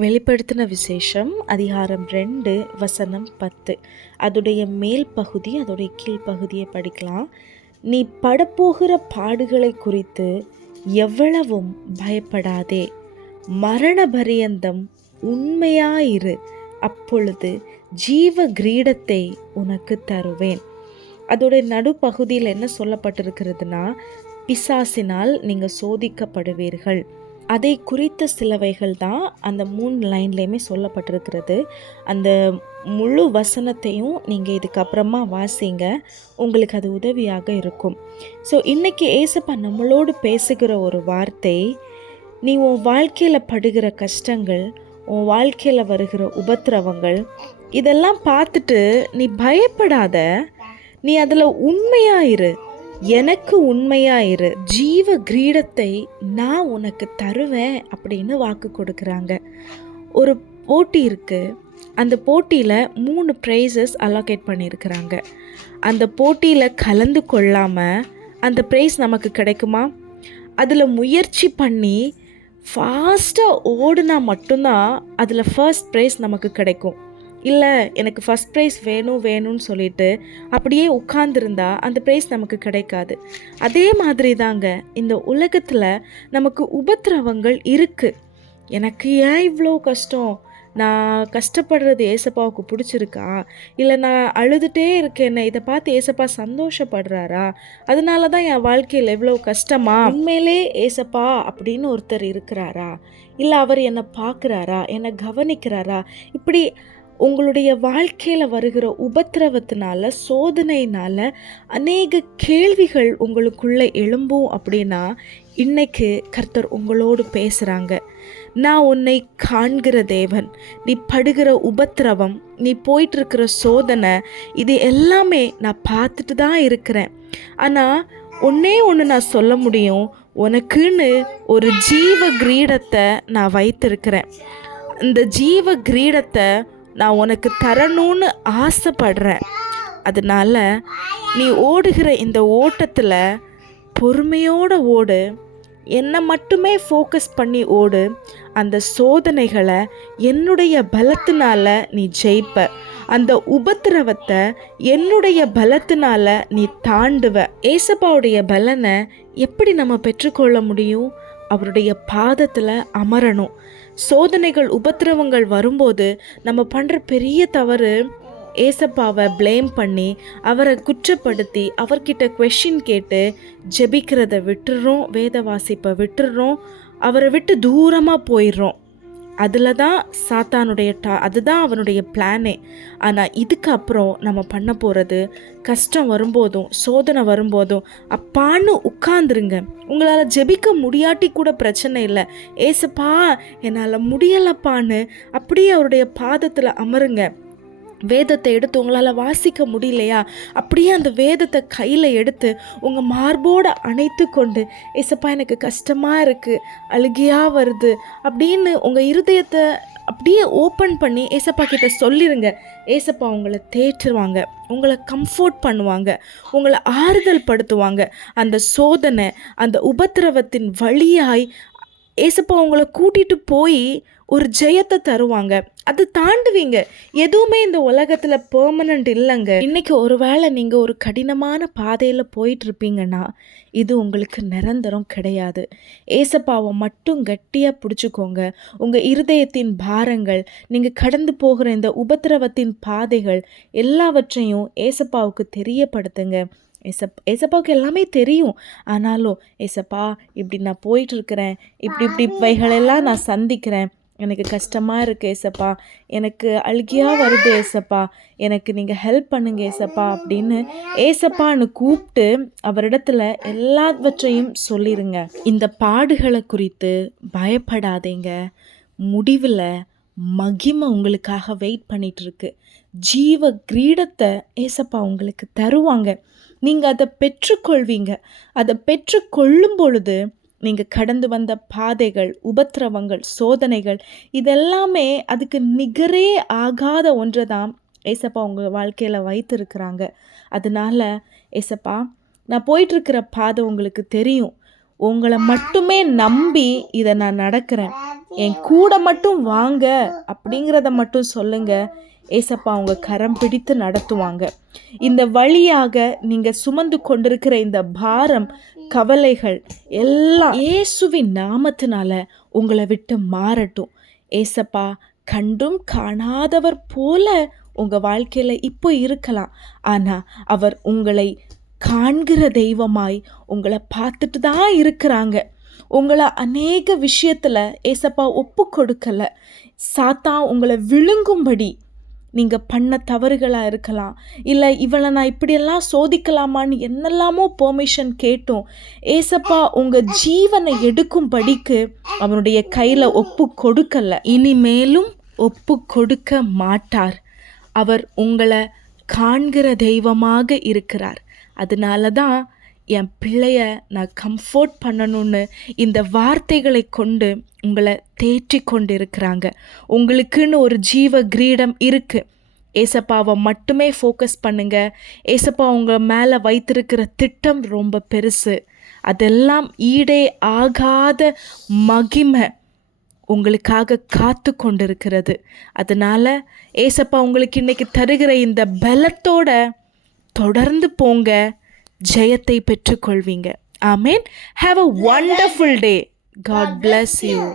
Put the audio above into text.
வெளிப்படுத்தின விசேஷம் அதிகாரம் ரெண்டு வசனம் பத்து. அதோடைய மேல் பகுதி அதோடைய கீழ்ப்பகுதியை படிக்கலாம். நீ படப்போகிற பாடுகளை குறித்து எவ்வளவும் பயப்படாதே. மரண பரியந்தம் உண்மையாயிரு. அப்பொழுது ஜீவ கிரீடத்தை உனக்கு தருவேன். அதோடைய நடுப்பகுதியில் என்ன சொல்லப்பட்டிருக்கிறதுனா பிசாசினால் நீங்கள் சோதிக்கப்படுவீர்கள். அதை குறித்த சிலவைகள் தான் அந்த மூணு லைன்லேயுமே சொல்லப்பட்டிருக்கிறது. அந்த முழு வசனத்தையும் நீங்கள் இதுக்கப்புறமா வாசிங்க. உங்களுக்கு அது உதவியாக இருக்கும். ஸோ இன்றைக்கி ஏசப்பா நம்மளோடு பேசுகிற ஒரு வார்த்தை நீ உன் வாழ்க்கையில் படுகிற கஷ்டங்கள் உன் வாழ்க்கையில் வருகிற உபத்திரவங்கள் இதெல்லாம் பார்த்துட்டு நீ பயப்படாத. நீ அதில் உண்மையாக இரு. எனக்கு உண்மையாயிரு ஜீவ கிரீடத்தை நான் உனக்கு தருவேன் அப்படின்னு வாக்கு கொடுக்குறாங்க. ஒரு போட்டி இருக்குது அந்த போட்டியில் மூணு ப்ரைஸஸ் அலோகேட் பண்ணியிருக்கிறாங்க. அந்த போட்டியில் கலந்து கொள்ளாமல் அந்த ப்ரைஸ் நமக்கு கிடைக்குமா? அதில் முயற்சி பண்ணி ஃபாஸ்ட்டாக ஓடுனா மட்டும்தான் அதில் ஃபர்ஸ்ட் ப்ரைஸ் நமக்கு கிடைக்கும். இல்லை எனக்கு ஃபஸ்ட் ப்ரைஸ் வேணும் வேணும்னு சொல்லிட்டு அப்படியே உட்கார்ந்துருந்தா அந்த ப்ரைஸ் நமக்கு கிடைக்காது. அதே மாதிரி தாங்க இந்த உலகத்தில் நமக்கு உபத்திரவங்கள் இருக்குது எனக்கு ஏன் இவ்வளோ கஷ்டம்? நான் கஷ்டப்படுறது ஏசப்பாவுக்கு பிடிச்சிருக்கா? இல்லை நான் அழுதுகிட்டே இருக்கேன் இதை பார்த்து ஏசப்பா சந்தோஷப்படுறாரா? அதனால தான் என் வாழ்க்கையில் எவ்வளோ கஷ்டமா? உண்மையிலே ஏசப்பா அப்படின்னு ஒருத்தர் இருக்கிறாரா? இல்லை அவர் என்னை பார்க்குறாரா? என்னை கவனிக்கிறாரா? இப்படி உங்களுடைய வாழ்க்கையில் வருகிற உபத்திரவத்தினால சோதனையினால் அநேக கேள்விகள் உங்களுக்குள்ளே எழும்பும் அப்படின்னா இன்னைக்கு கர்த்தர் உங்களோடு பேசுகிறாங்க நான் உன்னை காண்கிற தேவன் நீ படுகிற உபத்திரவம் நீ போயிட்டுருக்கிற சோதனை இது எல்லாமே நான் பார்த்துட்டு தான் இருக்கிறேன். ஆனால் ஒன்றே ஒன்று நான் சொல்ல முடியும் உனக்குன்னு ஒரு ஜீவ கிரீடத்தை நான் வைத்திருக்கிறேன். இந்த ஜீவ கிரீடத்தை நான் உனக்கு தரணும்னு ஆசைப்படுறேன். அதனால் நீ ஓடுகிற இந்த ஓட்டத்தில் பொறுமையோடு ஓடு. என்னை மட்டுமே ஃபோக்கஸ் பண்ணி ஓடு. அந்த சோதனைகளை என்னுடைய பலத்தினால நீ ஜெயிப்ப. அந்த உபத்திரவத்தை என்னுடைய பலத்தினால நீ தாண்டுவ. ஏசப்பாவுடைய பலனை எப்படி நம்ம பெற்றுக்கொள்ள முடியும்? அவருடைய பாதத்தில் அமரணும். சோதனைகள் உபத்திரவங்கள் வரும்போது நம்ம பண்ணுற பெரிய தவறு ஏசப்பாவை ப்ளேம் பண்ணி அவரை குற்றப்படுத்தி அவர்கிட்ட கொஷின் கேட்டு ஜெபிக்கிறத விட்டுடுறோம் வேத வாசிப்பை விட்டுடுறோம் அவரை விட்டு தூரமாக போயிடுறோம். அதில் தான் சாத்தானுடைய டா அதுதான் அவனுடைய பிளானே ஆனால் இதுக்கப்புறம் நம்ம பண்ண போகிறது கஷ்டம் வரும்போதும் சோதனை வரும்போதும் அப்பான்னு உட்காந்துருங்க உங்களால் ஜெபிக்க முடியாட்டி கூட பிரச்சனை இல்லை. ஏசப்பா என்னால் முடியலப்பான்னு அப்படியே அவருடைய பாதத்தில் அமருங்க. வேதத்தை எடுத்து உங்களால் வாசிக்க முடியலையா? அப்படியே அந்த வேதத்தை கையில் எடுத்து உங்கள் மார்போடு அணைத்து கொண்டு ஏசப்பா எனக்கு கஷ்டமாக இருக்குது அழுகையாக வருது அப்படின்னு உங்கள் இருதயத்தை அப்படியே ஓப்பன் பண்ணி ஏசப்பா கிட்ட சொல்லிடுங்க ஏசப்பா உங்களை தேற்றுவாங்க உங்களை கம்ஃபோர்ட் பண்ணுவாங்க உங்களை ஆறுதல் படுத்துவாங்க அந்த சோதனை அந்த உபத்திரவத்தின் வழியாய் ஏசப்பா உங்களை கூட்டிகிட்டு போய் ஒரு ஜெயத்தை தருவாங்க. அது தாண்டுவீங்க. எதுவுமே இந்த உலகத்தில் பெர்மனண்ட் இல்லைங்க. இன்னைக்கு ஒருவேளை நீங்கள் ஒரு கடினமான பாதையில் போயிட்டு இருப்பீங்கன்னா இது உங்களுக்கு நிரந்தரம் கிடையாது. ஏசப்பாவை மட்டும் கட்டியாக பிடிச்சிக்கோங்க. உங்கள் இருதயத்தின் பாரங்கள் நீங்கள் கடந்து போகிற இந்த உபத்திரவத்தின் பாதைகள் எல்லாவற்றையும் ஏசப்பாவுக்கு தெரியப்படுத்துங்க. ஏசப் ஏசப்பாவுக்கு எல்லாமே தெரியும். ஆனாலும் ஏசப்பா இப்படி நான் போயிட்டுருக்கிறேன். இப்படி இப்படி இவைகளெல்லாம் நான் சந்திக்கிறேன். எனக்கு கஷ்டமாக இருக்குது ஏசப்பா எனக்கு அழுகியாக வருது ஏசப்பா எனக்கு நீங்கள் ஹெல்ப் பண்ணுங்க ஏசப்பா அப்படின்னு ஏசப்பான்னு கூப்பிட்டு அவரிடத்துல எல்லாவற்றையும் சொல்லிடுங்க இந்த பாடுகளை குறித்து பயப்படாதீங்க. முடிவில் மகிமை உங்களுக்காக வெயிட் பண்ணிகிட்ருக்கு ஜீவ கிரீடத்தை ஏசப்பா உங்களுக்கு தருவாங்க. நீங்கள் அதை பெற்றுக்கொள்வீங்க. அதை பெற்றுக்கொள்ளும் பொழுது நீங்கள் கடந்து வந்த பாதைகள் உபத்திரவங்கள் சோதனைகள் இதெல்லாமே அதுக்கு நிகரே ஆகாத ஒன்றை தான் ஏசப்பா உங்கள் வாழ்க்கையில் வைத்திருக்கிறாங்க. அதனால ஏசப்பா நான் போயிட்டுருக்கிற பாதை உங்களுக்கு தெரியும். உங்களை மட்டுமே நம்பி இதை நான் நடக்கிறேன். என் கூட மட்டும் வாங்க அப்படிங்கிறத மட்டும் சொல்லுங்கள் ஏசப்பா அவங்க கரம் பிடித்து நடத்துவாங்க. இந்த வழியாக நீங்கள் சுமந்து கொண்டிருக்கிற இந்த பாரம் கவலைகள் எல்லாம் இயேசுவின் நாமத்தினால உங்களை விட்டு மாறட்டும். ஏசப்பா கண்டும் காணாதவர் போல உங்கள் வாழ்க்கையில் இப்போ இருக்கலாம். ஆனால் அவர் உங்களை காண்கிற தெய்வமாய் உங்களை பார்த்துட்டு தான் இருக்கிறாங்க. உங்களை அநேக விஷயத்தில் ஏசப்பா ஒப்பு கொடுக்கலை. சாத்தா உங்களை விழுங்கும்படி நீங்கள் பண்ண தவறுகளாக இருக்கலாம். இல்லை இவளை நான் இப்படியெல்லாம் சோதிக்கலாமான்னு என்னெல்லாமோ பெர்மிஷன் கேட்டோம். ஏசப்பா உங்கள் ஜீவனை எடுக்கும்படிக்கு அவனுடைய கையில் ஒப்பு கொடுக்கல. இனிமேலும் ஒப்பு கொடுக்க மாட்டார். அவர் உங்களை காண்கிற தெய்வமாக இருக்கிறார். அதனால தான் என் பிள்ளைய நான் கம்ஃபோர்ட் பண்ணணும்னு இந்த வார்த்தைகளை கொண்டு உங்களை தேற்றி கொண்டு இருக்கிறாங்க உங்களுக்குன்னு ஒரு ஜீவ கிரீடம் இருக்குது ஏசப்பாவை மட்டுமே ஃபோக்கஸ் பண்ணுங்க. ஏசப்பா உங்கள் மேலே வைத்திருக்கிற திட்டம் ரொம்ப பெருசு. அதெல்லாம் ஈடே ஆகாத மகிமை உங்களுக்காக காத்து கொண்டிருக்கிறது. அதனால் ஏசப்பா உங்களுக்கு இன்னைக்கு தருகிற இந்த பலத்தோட தொடர்ந்து போங்க. ஜெயத்தை பெற்றுக்கொள்வீங்க. ஆமேன். Have a wonderful day God bless you